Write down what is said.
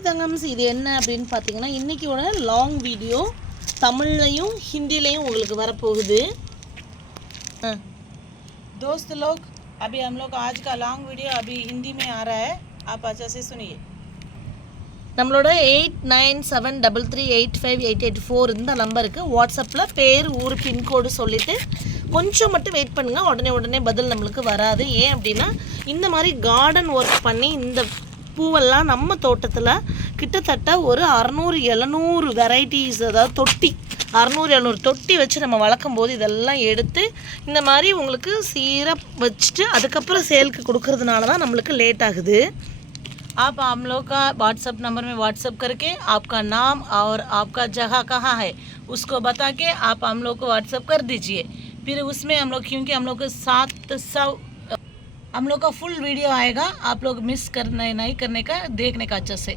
Happy தங்கம்ஸ். இது என்ன அப்படின்னு பார்த்தீங்கன்னா, இன்றைக்கியோட லாங் வீடியோ தமிழ்லையும் ஹிந்திலையும் உங்களுக்கு வரப்போகுது. दोस्त लोग, अभी हम लोग आज का लॉन्ग वीडियो अभी हिंदी में आ रहा है, आप अच्छे से सुनिए. நம்மளோட 8973385884 இந்த நம்பருக்கு வாட்ஸ்அப்பில் பேர், ஊர், பின்கோடு சொல்லிவிட்டு கொஞ்சம் மட்டும் வெயிட் பண்ணுங்கள். உடனே பதில் நம்மளுக்கு வராது. ஏன் அப்படின்னா, இந்த மாதிரி கார்டன் ஒர்க் பண்ணி இந்த பூவெல்லாம் நம்ம தோட்டத்தில் கிட்டத்தட்ட ஒரு 600-700 வெரைட்டிஸ், அதாவது தொட்டி 600-700 தொட்டி வச்சு நம்ம வளர்க்கும் போது இதெல்லாம் எடுத்து இந்த மாதிரி உங்களுக்கு சீராக வச்சுட்டு அதுக்கப்புறம் சேலுக்கு கொடுக்கறதுனால தான் நம்மளுக்கு லேட் ஆகுது. आप हम लोग का व्हाट्सएप नंबर में व्हाट्सएप करके आपका नाम और आपका जगह कहाँ है उसको बता के आप हम लोग को व्हाट्सएप कर दीजिए. फिर उसमें हम लोग, क्योंकि हम लोग को 700 हम लोग का फुल वीडियो आएगा, आप लोग मिस करने नहीं करने का, देखने का अच्छे से.